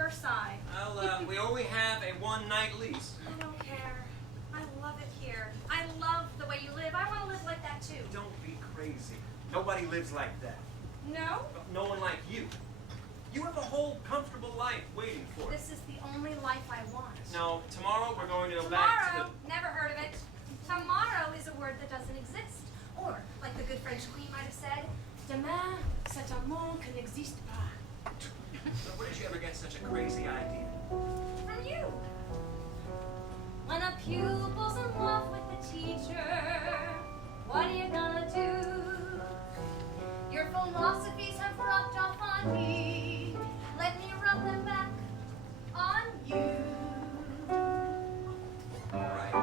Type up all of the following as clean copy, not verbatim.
Versailles. Well, we only have a one-night lease. I don't care. I love it here. I love the way you live. I want to live like that too. Don't be crazy. Nobody lives like that. No? No one like you. You have a whole comfortable life waiting for you. This is the only life I want. No, tomorrow we're going to go back to Tomorrow? Never heard of it. Tomorrow is a word that doesn't exist. Or, like the good French queen might have said, demain, c'est un monde qui n'existe pas. So where did you ever get such a crazy idea? From you. When a pupil's in love with the teacher, what are you gonna do? Your philosophies have rubbed off on me. Let me rub them back on you. All right.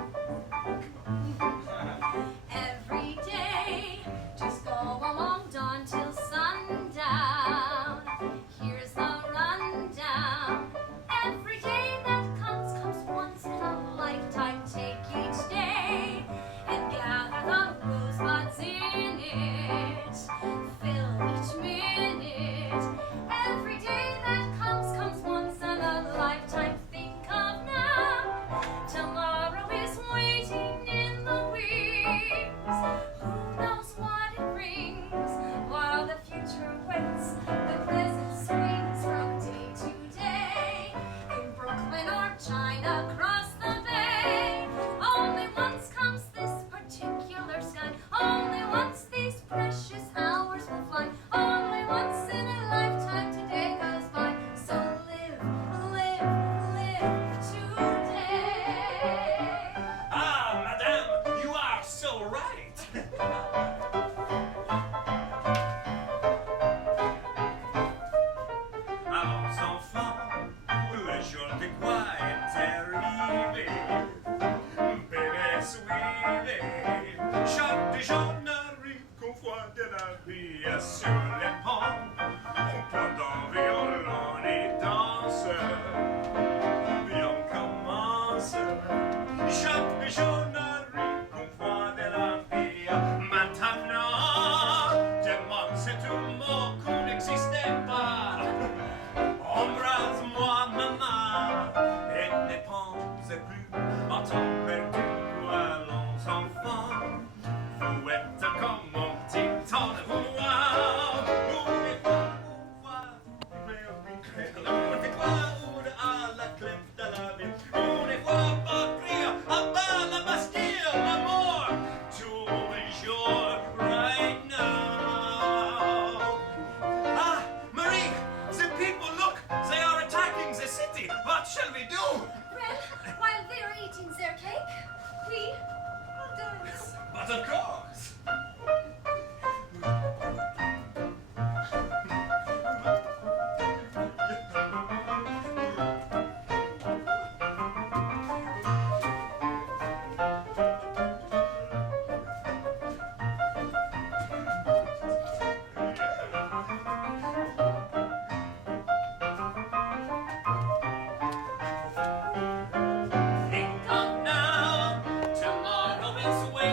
Every day, just go along dawn till sundown. Here's the rundown. Every day that comes once in a lifetime. Take each day and gather the rosebuds in it. Fill each minute. Every day that comes once in a lifetime. Think of now. Tomorrow is waiting in the wings. Who knows what it brings? While the future waits, the pleasant swings from day to day. In Brooklyn or China, across the bay. Only once comes this particular sky. Only once these precious hours will fly. Only once in a lifetime today goes by. So live, live today. Ah, madame, you are so right. Allons enfants, le jour de quoi est arrivé. Bébé, suivez, chaque journée qu'on voit de la vie sur les ponts. On pendant violon et danse. Et on commence. Chaque journée qu'on voit de la vie. Maintenant, demain c'est un mot qu'on n'existait pas. Embrasse-moi, maman, et ne pense plus à temps perdu. Allons, enfants, vous êtes comme mon petit temps de vouloir. Nous les voir, on les voit à la clé de la vie. On les voit pas crier à bas la Bastille, l'amour, tous les jours, right now. Ah, Marie, the people, look, they are attacking the city. What shall we do? Well, while they are eating their cake, we will dance. But of course. Think of now, tomorrow is waiting.